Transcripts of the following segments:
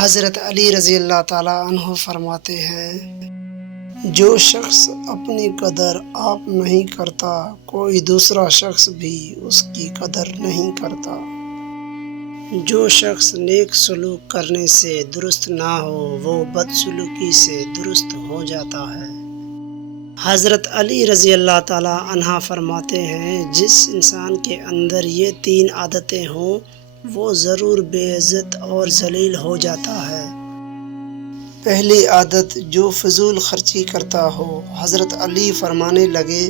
حضرت علی رضی اللہ تعالیٰ عنہ فرماتے ہیں، جو شخص اپنی قدر آپ نہیں کرتا، کوئی دوسرا شخص بھی اس کی قدر نہیں کرتا۔ جو شخص نیک سلوک کرنے سے درست نہ ہو، وہ بدسلوکی سے درست ہو جاتا ہے۔ حضرت علی رضی اللہ تعالیٰ عنہ فرماتے ہیں، جس انسان کے اندر یہ 3 عادتیں ہوں، وہ ضرور بے عزت اور ذلیل ہو جاتا ہے۔ پہلی عادت، جو فضول خرچی کرتا ہو۔ حضرت علی فرمانے لگے،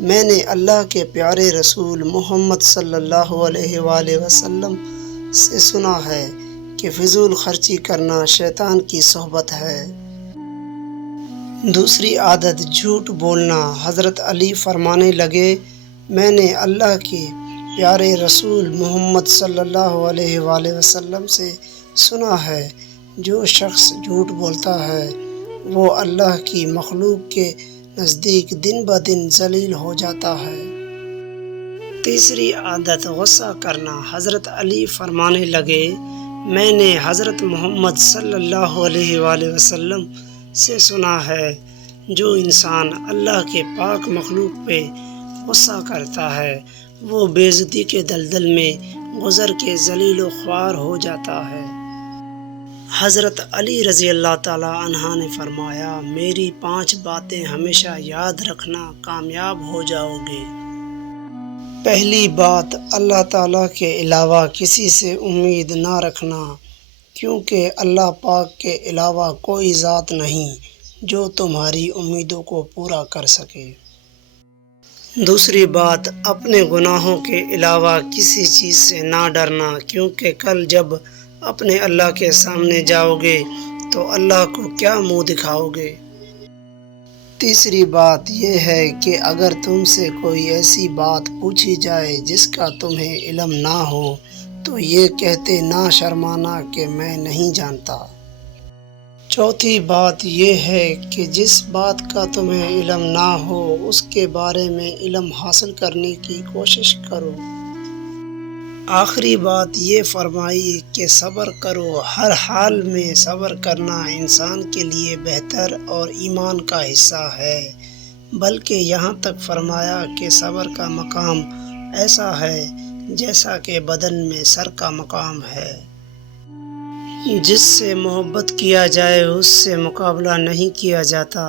میں نے اللہ کے پیارے رسول محمد صلی اللہ علیہ وآلہ وسلم سے سنا ہے کہ فضول خرچی کرنا شیطان کی صحبت ہے۔ دوسری عادت، جھوٹ بولنا۔ حضرت علی فرمانے لگے، میں نے اللہ کے پیارے رسول محمد صلی اللہ علیہ وآلہ وسلم سے سنا ہے، جو شخص جھوٹ بولتا ہے وہ اللہ کی مخلوق کے نزدیک دن بدن ذلیل ہو جاتا ہے۔ تیسری عادت، غصہ کرنا۔ حضرت علی فرمانے لگے، میں نے حضرت محمد صلی اللہ علیہ وآلہ وسلم سے سنا ہے، جو انسان اللہ کے پاک مخلوق پہ غصہ کرتا ہے، وہ بے عزتی کے دلدل میں گزر کے ذلیل و خوار ہو جاتا ہے۔ حضرت علی رضی اللہ تعالیٰ عنہ نے فرمایا، میری 5 باتیں ہمیشہ یاد رکھنا، کامیاب ہو جاؤ گے۔ پہلی بات، اللہ تعالیٰ کے علاوہ کسی سے امید نہ رکھنا، کیونکہ اللہ پاک کے علاوہ کوئی ذات نہیں جو تمہاری امیدوں کو پورا کر سکے۔ دوسری بات، اپنے گناہوں کے علاوہ کسی چیز سے نہ ڈرنا، کیونکہ کل جب اپنے اللہ کے سامنے جاؤ گے تو اللہ کو کیا منہ دکھاؤ گے۔ تیسری بات یہ ہے کہ اگر تم سے کوئی ایسی بات پوچھی جائے جس کا تمہیں علم نہ ہو تو یہ کہتے نہ شرمانا کہ میں نہیں جانتا۔ چوتھی بات یہ ہے کہ جس بات کا تمہیں علم نہ ہو اس کے بارے میں علم حاصل کرنے کی کوشش کرو۔ آخری بات یہ فرمائی کہ صبر کرو، ہر حال میں صبر کرنا انسان کے لیے بہتر اور ایمان کا حصہ ہے، بلکہ یہاں تک فرمایا کہ صبر کا مقام ایسا ہے جیسا کہ بدن میں سر کا مقام ہے۔ جس سے محبت کیا جائے اس سے مقابلہ نہیں کیا جاتا۔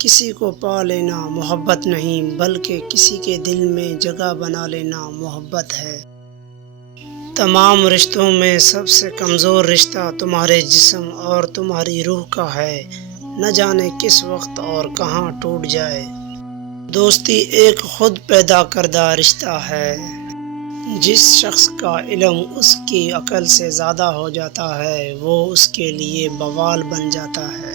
کسی کو پا لینا محبت نہیں، بلکہ کسی کے دل میں جگہ بنا لینا محبت ہے۔ تمام رشتوں میں سب سے کمزور رشتہ تمہارے جسم اور تمہاری روح کا ہے، نہ جانے کس وقت اور کہاں ٹوٹ جائے۔ دوستی ایک خود پیدا کردہ رشتہ ہے۔ جس شخص کا علم اس کی عقل سے زیادہ ہو جاتا ہے وہ اس کے لیے بوال بن جاتا ہے۔